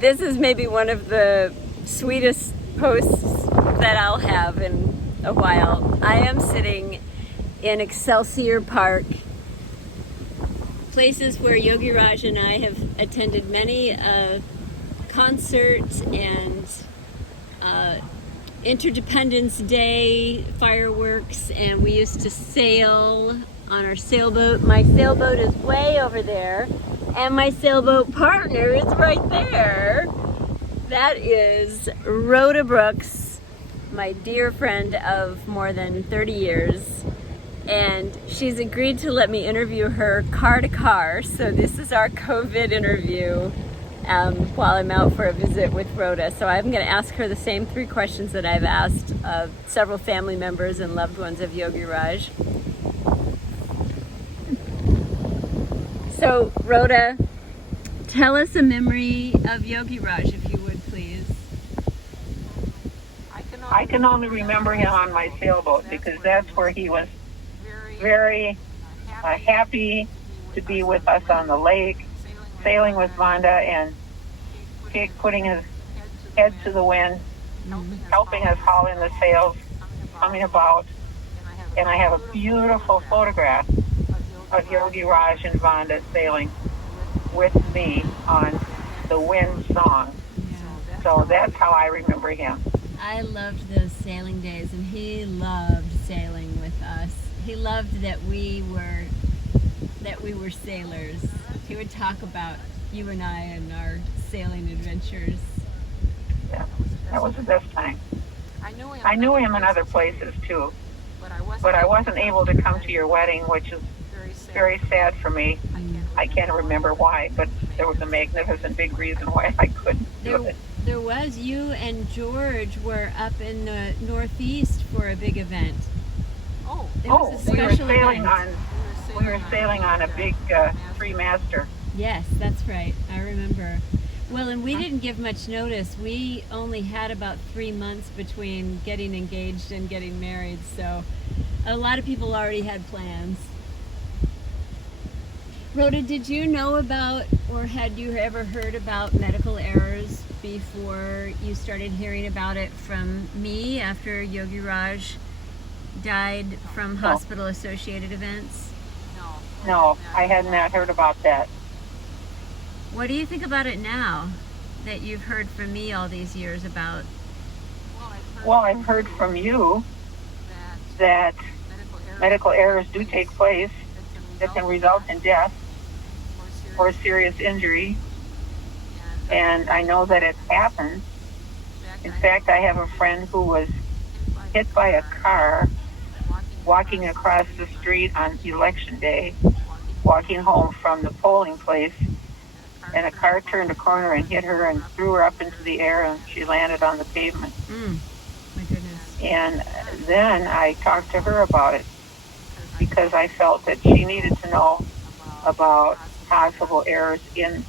This is maybe one of the sweetest posts that I'll have in a while. I am sitting in Excelsior Park, places where Yogi Raj and I have attended many concerts and Interdependence Day fireworks, and we used to sail on our sailboat. My sailboat is way over there, and my sailboat partner is right there. That is Rhoda Brooks, my dear friend of more than 30 years. And she's agreed to let me interview her car to car. So this is our COVID interview while I'm out for a visit with Rhoda. So I'm going to ask her the same 3 questions that I've asked several family members and loved ones of Yogi Raj. So Rhoda, tell us a memory of Yogi Raj, if you would, please. I can only remember him on my sailboat because that's where he was very happy to be with us on the lake, sailing with Vonda and putting his head to the wind, helping us haul in the sails, coming about. And I have a beautiful photograph of Yogi Raj and Vonda sailing with me on the Wind Song. So that's how I remember him. I loved those sailing days, and he loved sailing with us. He loved that we were sailors. He would talk about you and I and our sailing adventures. Yeah, that was the best time. I knew him in other places too, but I wasn't able to come to your wedding, which is very sad for me. I can't remember why, but there was a magnificent big reason why I couldn't do it. There was. You and George were up in the Northeast for a big event. We were sailing on a big 3-master. Yes, that's right. I remember. Well, and we didn't give much notice. We only had about 3 months between getting engaged and getting married, so a lot of people already had plans. Rhoda, did you know about, or had you ever heard about medical errors before you started hearing about it from me after Yogi Raj died from hospital-associated events? No, I had not heard about that. What do you think about it now that you've heard from me all these years about? Well, I've heard from you that medical errors do take place that can result in death or serious injury, and I know that it's happened. In fact, I have a friend who was hit by a car walking across the street on election day, walking home from the polling place, and a car turned a corner and hit her and threw her up into the air, and she landed on the pavement. My goodness. And then I talked to her about it because I felt that she needed to know about possible errors in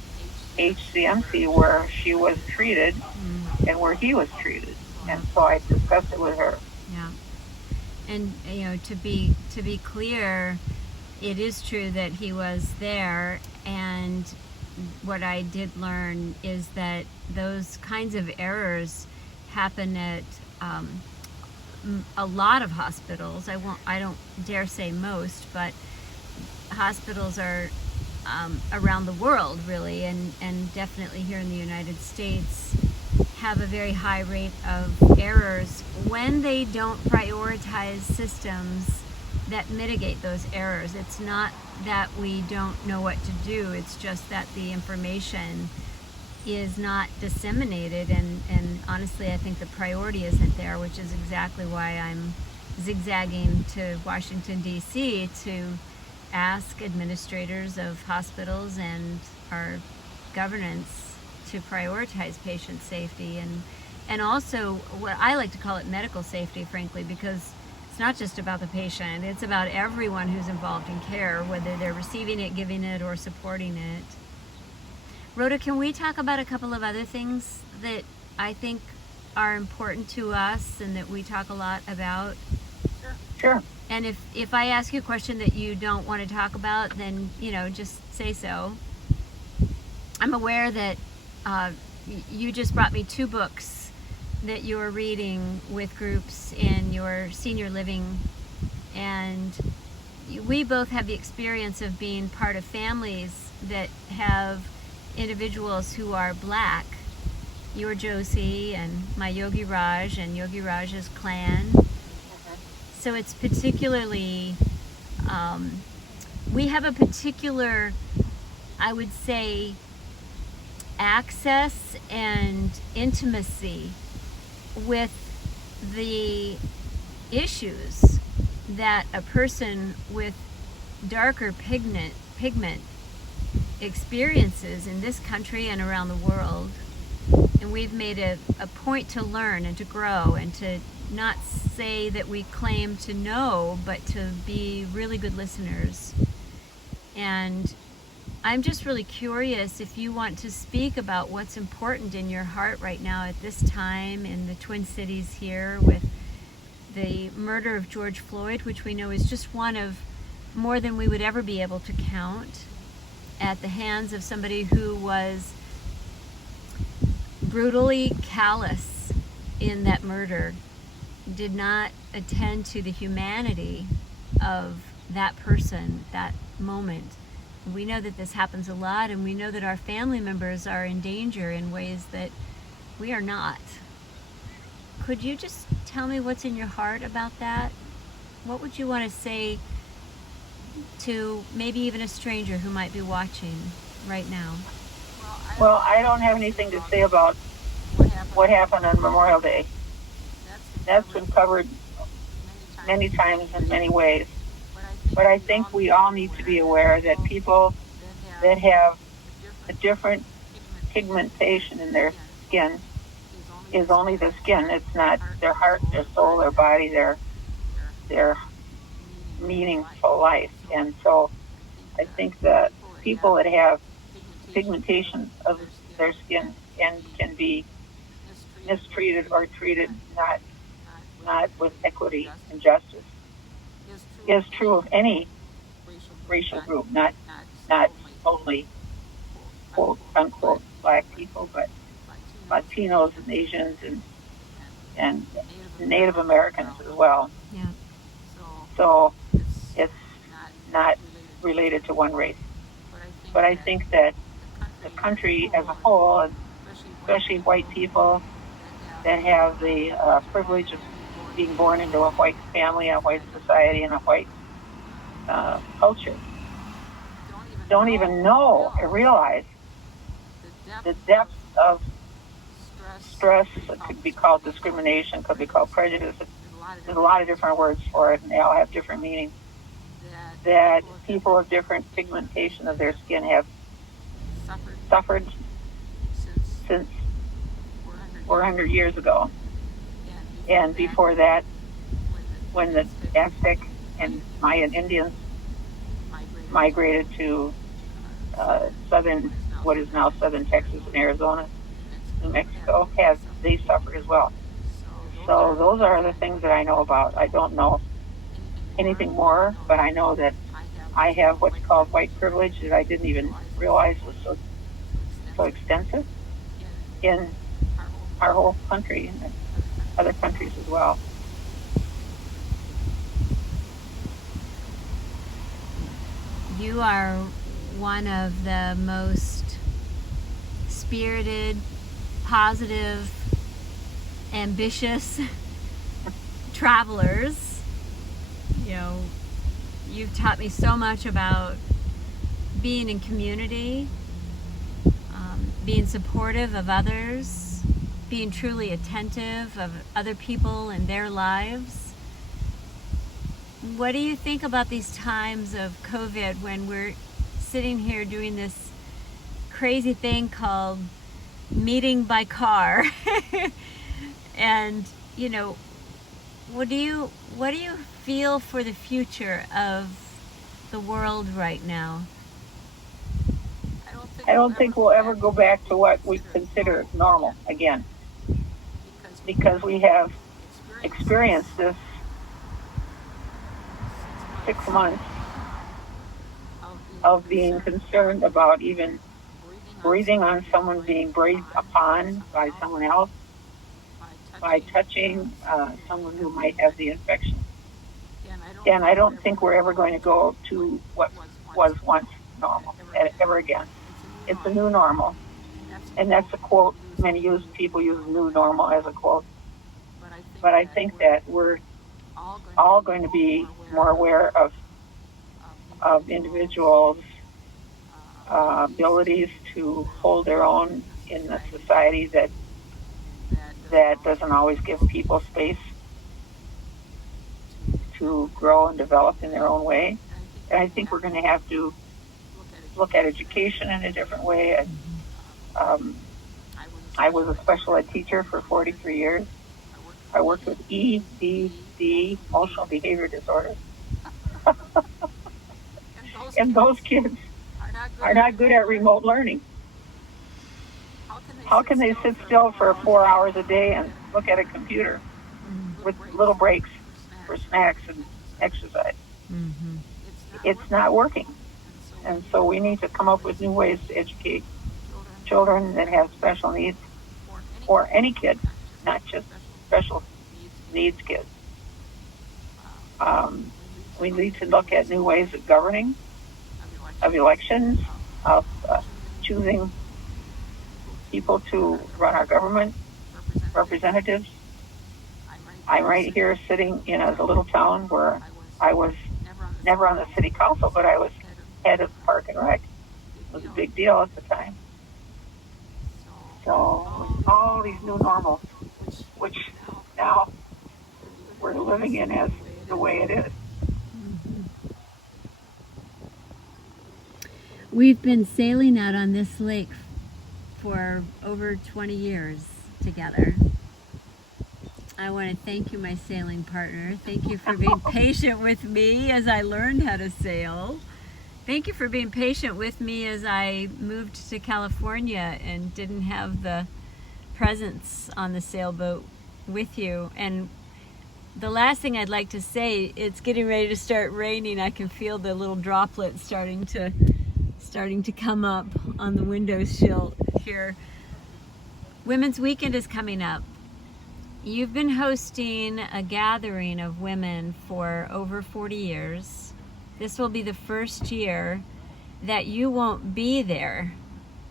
HCMC where she was treated and where he was treated. And so I discussed it with her. Yeah. And to be clear, it is true that he was there, and what I did learn is that those kinds of errors happen at a lot of hospitals. I don't dare say most, but hospitals are around the world, really, and definitely here in the United States, have a very high rate of errors when they don't prioritize systems that mitigate those errors. It's not that we don't know what to do, it's just that the information is not disseminated, and honestly I think the priority isn't there, which is exactly why I'm zigzagging to Washington, D.C. to ask administrators of hospitals and our governance to prioritize patient safety, and also what I like to call it medical safety, frankly, because it's not just about the patient, it's about everyone who's involved in care, whether they're receiving it, giving it, or supporting it. Rhoda, can we talk about a couple of other things that I think are important to us and that we talk a lot about? Sure. And if I ask you a question that you don't want to talk about, then, just say so. I'm aware that you just brought me 2 books that you're reading with groups in your senior living, and we both have the experience of being part of families that have individuals who are Black. You're Josie and my Yogi Raj and Yogi Raj's clan. So it's particularly, we have a particular, I would say, access and intimacy with the issues that a person with darker pigment experiences in this country and around the world. And we've made a point to learn and to grow and to not say that we claim to know, but to be really good listeners. And I'm just really curious if you want to speak about what's important in your heart right now at this time in the Twin Cities here with the murder of George Floyd, which we know is just one of more than we would ever be able to count, at the hands of somebody who was brutally callous in that murder, did not attend to the humanity of that person, that moment. We know that this happens a lot, and we know that our family members are in danger in ways that we are not. Could you just tell me what's in your heart about that? What would you want to say to maybe even a stranger who might be watching right now? Well, I don't have anything to say about what happened on Memorial Day. That's been covered many times in many ways. But I think we all need to be aware that people that have a different pigmentation in their skin is only the skin. It's not their heart, their soul, their body, their meaningful life. And so I think that people that have pigmentation of their skin can be mistreated or treated not with equity and justice is true of any racial group, not only quote unquote Black people, but Latinos and Asians and Native Americans as well. Yeah. So it's not related to one race. But I think that the country as a whole, and especially white people that have the privilege of being born into a white family, a white society, and a white culture, don't even know or realize the depth of stress. It could be called discrimination, could be called prejudice. There's a lot of different words for it, and they all have different meanings. That people of different pigmentation of their skin have suffered since 400 years ago. And before that, when the Aztec and Mayan Indians migrated to what is now southern Texas and Arizona, New Mexico, they suffered as well. So those are the things that I know about. I don't know anything more, but I know that I have what's called white privilege that I didn't even realize was so extensive in our whole country and other countries as well. You are one of the most spirited, positive, ambitious travelers. You know, you've taught me so much about being in community, being supportive of others, being truly attentive of other people and their lives. What do you think about these times of COVID when we're sitting here doing this crazy thing called meeting by car? And, you know, what do you feel for the future of the world right now? I don't think we'll ever go back to what we consider normal again, because we have experienced this 6 months of being concerned about even breathing on someone being breathed upon by someone else, by touching someone who might have the infection. And I don't think we're ever going to go to what was once normal ever again. It's a new normal. And that's a quote. Many people use new normal as a quote. But I think that we're all going to be more aware of individuals' abilities to hold their own in a society that doesn't always give people space to grow and develop in their own way. And I think we're going to have to look at education in a different way. I was a special ed teacher for 43 years. I worked with EDD, emotional behavior disorders. And those kids are not good at remote learning. How can they sit still for 4 hours a day and look at a computer with little breaks for snacks and exercise? Mm-hmm. It's not working. And so we need to come up with new ways to educate children that have special needs, or any kid, not just special needs kids. We need to look at new ways of governing, of elections, of choosing people to run our government, representatives. I'm right here sitting in a little town where I was never on the city council, but I was head of Park and Rec. It was a big deal at the time. So with all these new normals, which now we're living in as the way it is. We've been sailing out on this lake for over 20 years together. I want to thank you, my sailing partner. Thank you for being patient with me as I learned how to sail. Thank you for being patient with me as I moved to California and didn't have the presence on the sailboat with you. And the last thing I'd like to say, it's getting ready to start raining. I can feel the little droplets starting to come up on the windowsill here. Women's Weekend is coming up. You've been hosting a gathering of women for over 40 years. This will be the first year that you won't be there,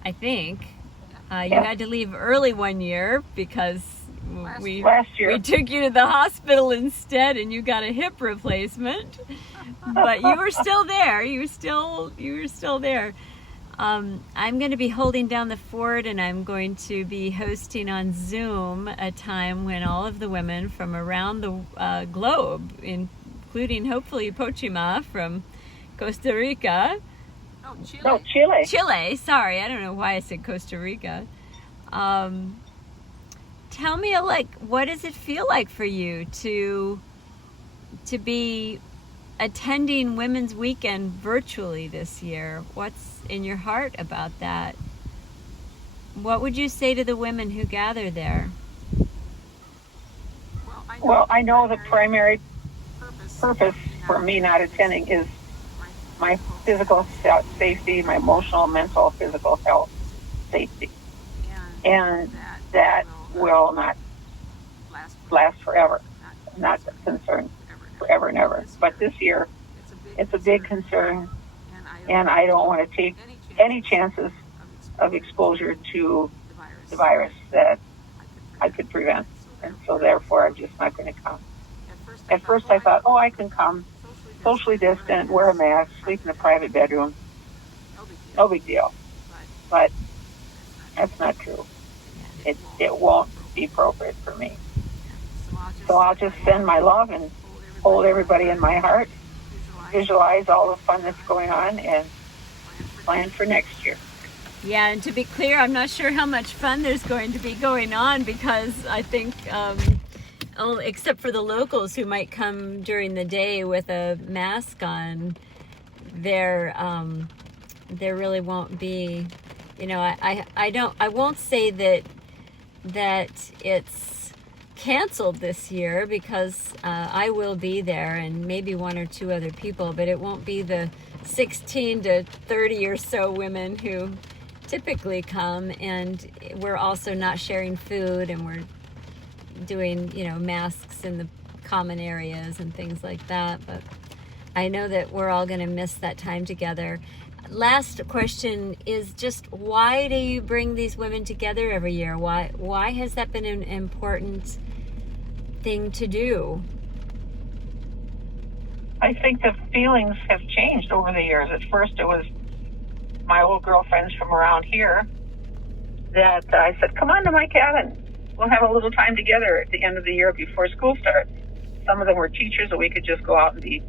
I think. You had to leave early one year because we took you to the hospital instead and you got a hip replacement. But you were still there. You were still there. I'm going to be holding down the fort, and I'm going to be hosting on Zoom a time when all of the women from around the globe, including hopefully Pochima from Costa Rica. Oh, Chile. No, Chile. Chile, sorry. I don't know why I said Costa Rica. Tell me, what does it feel like for you to be attending Women's Weekend virtually this year? What's in your heart about that? What would you say to the women who gather there? Well, I know the primary purpose for me not attending is my physical safety, my emotional, mental, physical health safety. And that will not last forever. Not a concern forever and ever. But this year, it's a big concern, and I don't want to take any chances of exposure to the virus that I could prevent. And so therefore, I'm just not going to come. At first I thought, I can come, socially distant, wear a mask, sleep in a private bedroom. No big deal. But that's not true. It won't be appropriate for me. So I'll just send my love and hold everybody in my heart, visualize all the fun that's going on, and plan for next year. Yeah, and to be clear, I'm not sure how much fun there's going to be going on because I think, except for the locals who might come during the day with a mask on, there really won't be, I won't say that it's canceled this year because I will be there and maybe one or two other people, but it won't be the 16 to 30 or so women who typically come, and we're also not sharing food, and we're doing, masks in the common areas and things like that. But I know that we're all going to miss that time together. Last question is just, why do you bring these women together every year? Why has that been an important thing to do? I think the feelings have changed over the years. At first, it was my old girlfriends from around here that I said, come on to my cabin. We'll have a little time together at the end of the year before school starts. Some of them were teachers, and we could just go out and be,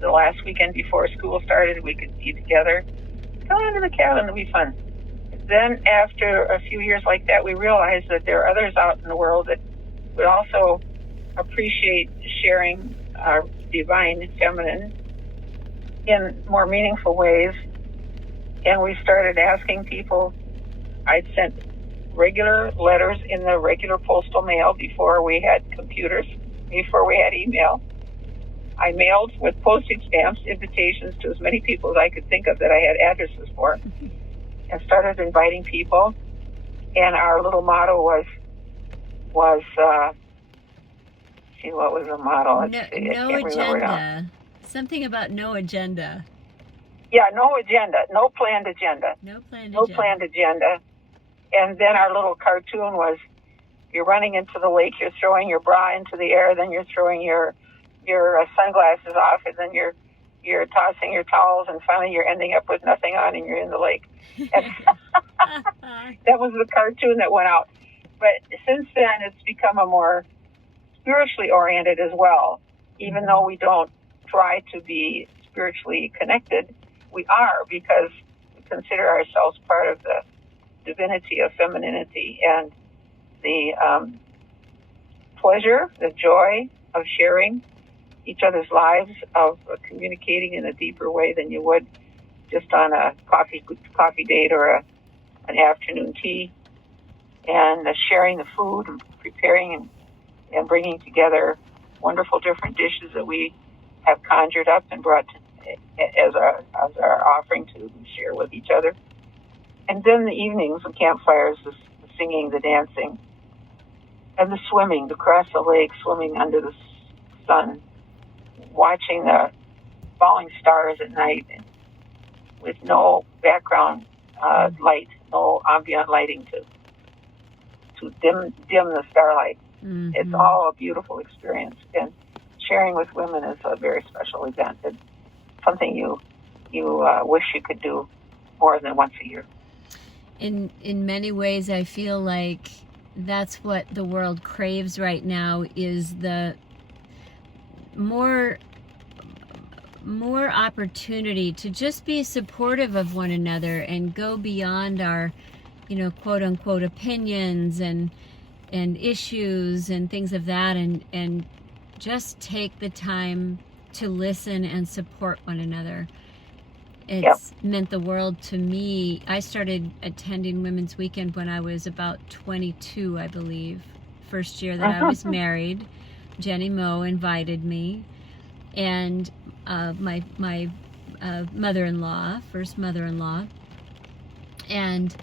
the last weekend before school started, we could be together. Come on to the cabin, it'll be fun. Then after a few years like that, we realized that there are others out in the world that would also appreciate sharing our divine feminine in more meaningful ways. And we started asking people. I'd sent regular letters in the regular postal mail before we had computers, before we had email. I mailed with postage stamps invitations to as many people as I could think of that I had addresses for, and started inviting people. And our little motto was what was the motto? No agenda. Something about no agenda. Yeah, no agenda, no planned agenda. No planned agenda. And then our little cartoon was, you're running into the lake, you're throwing your bra into the air, then you're throwing your sunglasses off, and then you're tossing your towels, and finally you're ending up with nothing on, and you're in the lake. And that was the cartoon that went out. But since then, it's become a more spiritually oriented as well. Even though we don't try to be spiritually connected, we are, because we consider ourselves part of the divinity of femininity, and the pleasure, the joy of sharing each other's lives, of communicating in a deeper way than you would just on a coffee date or an afternoon tea, and sharing the food and preparing and bringing together wonderful different dishes that we have conjured up and brought as our offering to share with each other. And then the evenings, the campfires, the singing, the dancing, and the swimming across the lake, swimming under the sun, watching the falling stars at night, with no background light, no ambient lighting to dim the starlight. Mm-hmm. It's all a beautiful experience, and sharing with women is a very special event. It's something you wish you could do more than once a year. In many ways, I feel like that's what the world craves right now, is the more opportunity to just be supportive of one another and go beyond our, quote unquote opinions and issues and things of that, and just take the time to listen and support one another. It's meant the world to me. I started attending Women's Weekend when I was about 22, I believe. First year that I was married. Jenny Moe invited me. And my mother-in-law, first mother-in-law. And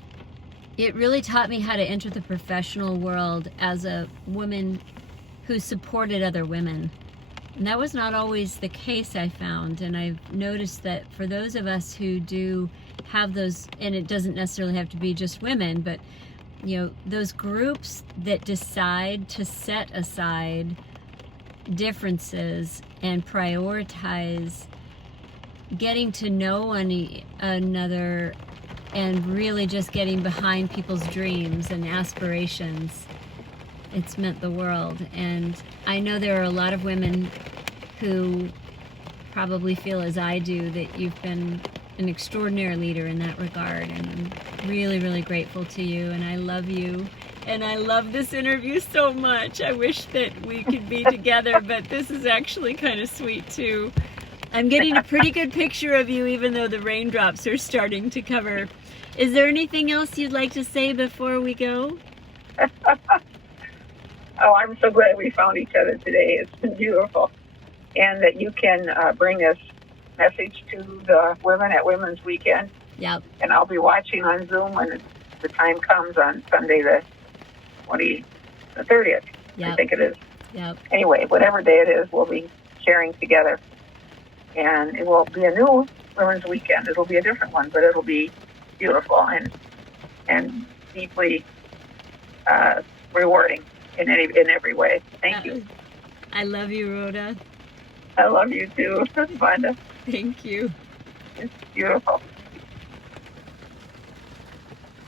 it really taught me how to enter the professional world as a woman who supported other women. And that was not always the case, I found. And I've noticed that for those of us who do have those, and it doesn't necessarily have to be just women, but those groups that decide to set aside differences and prioritize getting to know one another and really just getting behind people's dreams and aspirations, it's meant the world. And I know there are a lot of women who probably feel as I do, that you've been an extraordinary leader in that regard, and I'm really, really grateful to you, and I love you, and I love this interview so much. I wish that we could be together, but this is actually kind of sweet too. I'm getting a pretty good picture of you, even though the raindrops are starting to cover. Is there anything else you'd like to say before we go? Oh, I'm so glad we found each other today. It's been beautiful. And that you can bring this message to the women at Women's Weekend. Yep. And I'll be watching on Zoom when the time comes on Sunday the 30th, Yep. I think it is. Yep. Anyway, whatever day it is, we'll be sharing together. And it will be a new Women's Weekend. It'll be a different one, but it'll be beautiful and deeply rewarding in every way. Thank you. I love you, Rhoda. I love you too, Wanda. Thank you. It's beautiful.